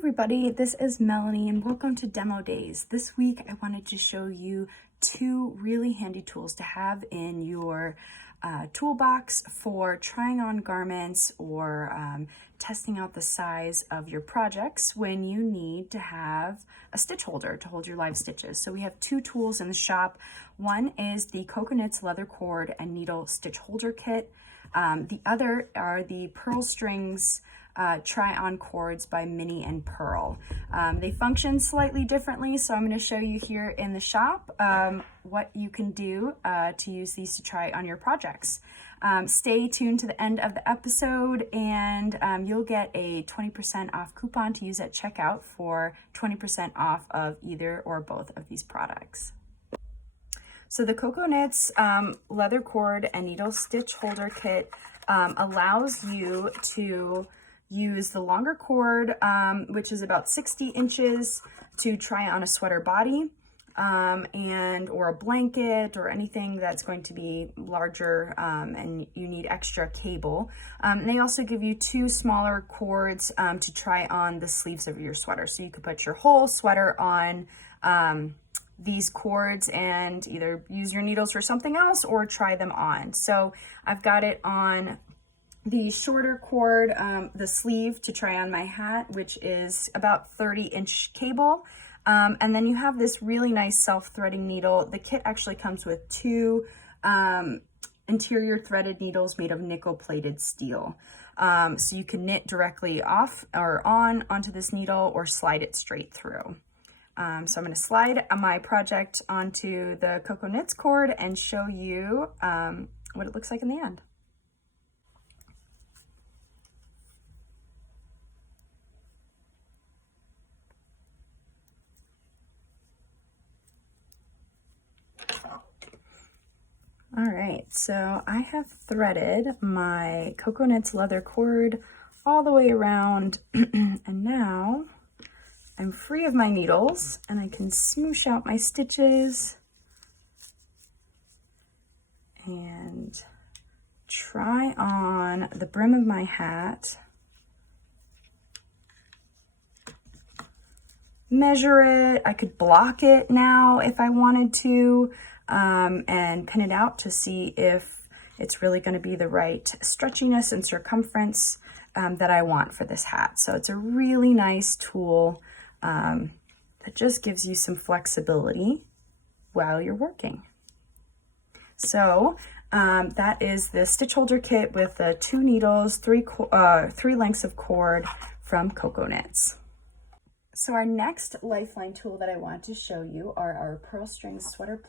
everybody, this is Melanie and welcome to Demo Days. This week I wanted to show you two really handy tools to have in your toolbox for trying on garments or testing out the size of your projects when you need to have a stitch holder to hold your live stitches. So we have two tools in the shop. One is the CocoKnits leather cord and needle stitch holder kit. The other are the Purl strings try-on cords by Minnie and Purl. They function slightly differently, so I'm going to show you here in the shop what you can do to use these to try on your projects. Stay tuned to the end of the episode and you'll get a 20% off coupon to use at checkout for 20% off of either or both of these products. So the CocoKnits leather cord and needle stitch holder kit allows you to use the longer cord, which is about 60 inches, to try on a sweater body or a blanket or anything that's going to be larger and you need extra cable. They also give you two smaller cords to try on the sleeves of your sweater. So you could put your whole sweater on these cords and either use your needles for something else or try them on. So I've got it on the shorter cord, the sleeve to try on my hat, which is about 30-inch cable. And then you have this really nice self-threading needle. The kit actually comes with two interior threaded needles made of nickel-plated steel. So you can knit directly off or onto this needle or slide it straight through. So I'm going to slide my project onto the CocoKnits cord and show you what it looks like in the end. All right, so I have threaded my CocoKnits leather cord all the way around and now I'm free of my needles and I can smoosh out my stitches and try on the brim of my hat. Measure it. I could block it now if I wanted to. And pin it out to see if it's really going to be the right stretchiness and circumference that I want for this hat. So it's a really nice tool that just gives you some flexibility while you're working. So that is the stitch holder kit with the two needles, three lengths of cord from CocoKnits. So our next lifeline tool that I want to show you are our Purl String Sweater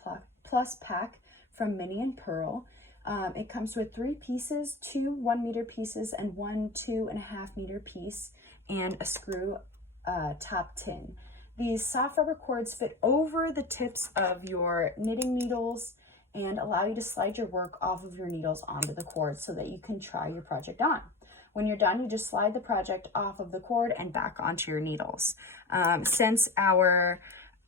Plus pack from Minnie and Purl. It comes with 3 pieces, 2 1-meter pieces and 1 2.5-meter piece, and a screw top tin. These soft rubber cords fit over the tips of your knitting needles and allow you to slide your work off of your needles onto the cord so that you can try your project on. When you're done, you just slide the project off of the cord and back onto your needles. Since our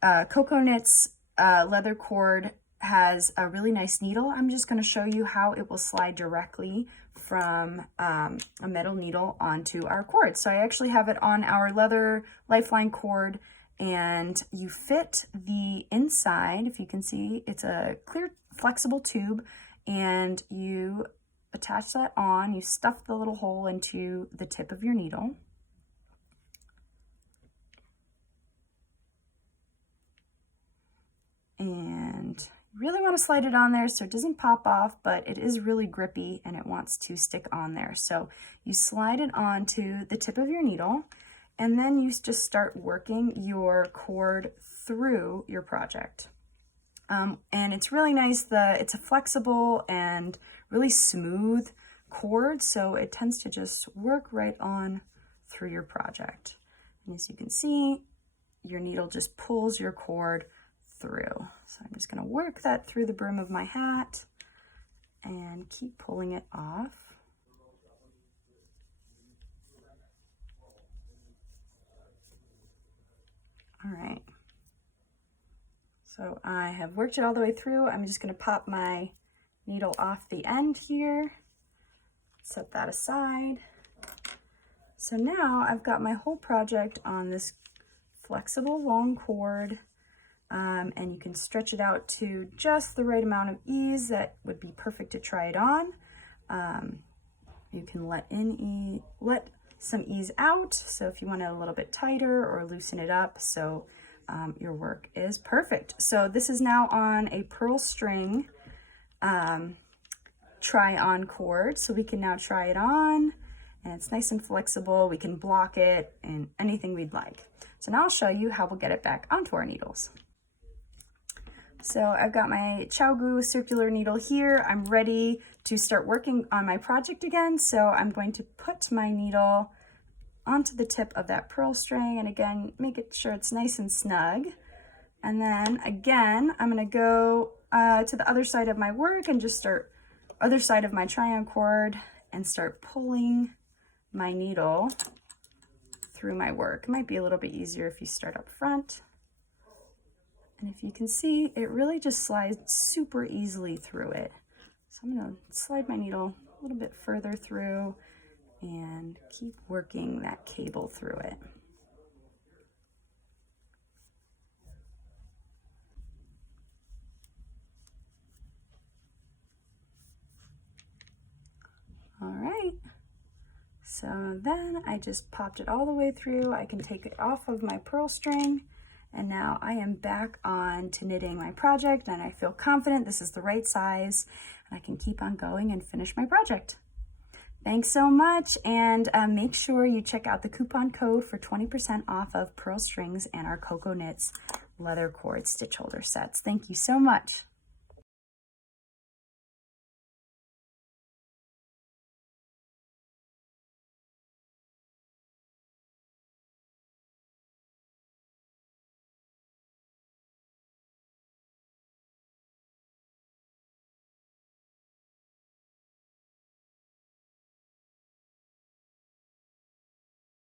CocoKnits leather cord has a really nice needle, I'm just going to show you how it will slide directly from a metal needle onto our cord. So I actually have it on our leather lifeline cord, and you fit the inside, if you can see, it's a clear flexible tube, and you attach that on, you stuff the little hole into the tip of your needle. And really want to slide it on there so it doesn't pop off, but it is really grippy and it wants to stick on there. So you slide it onto the tip of your needle and then you just start working your cord through your project. And it's really nice that it's a flexible and really smooth cord, so it tends to just work right on through your project. And as you can see, your needle just pulls your cord through. So I'm just going to work that through the brim of my hat and keep pulling it off. All right. So I have worked it all the way through. I'm just going to pop my needle off the end here, set that aside. So now I've got my whole project on this flexible long cord, and you can stretch it out to just the right amount of ease that would be perfect to try it on. You can let some ease out, so if you want it a little bit tighter or loosen it up, so your work is perfect. So this is now on a Purl string try-on cord, so we can now try it on, and it's nice and flexible. We can block it and anything we'd like. So now I'll show you how we'll get it back onto our needles. So I've got my CocoKnits circular needle here. I'm ready to start working on my project again. So I'm going to put my needle onto the tip of that Purl string, and again, make it sure it's nice and snug. And then again, I'm gonna go to the other side of my work and just start, other side of my try-on cord, and start pulling my needle through my work. It might be a little bit easier if you start up front. And if you can see, it really just slides super easily through it. So I'm gonna slide my needle a little bit further through and keep working that cable through it. All right, so then I just popped it all the way through. I can take it off of my Purl string, and now I am back on to knitting my project, and I feel confident this is the right size, and I can keep on going and finish my project. Thanks so much, and make sure you check out the coupon code for 20% off of Purl strings and our CocoKnits leather cord stitch holder sets. Thank you so much.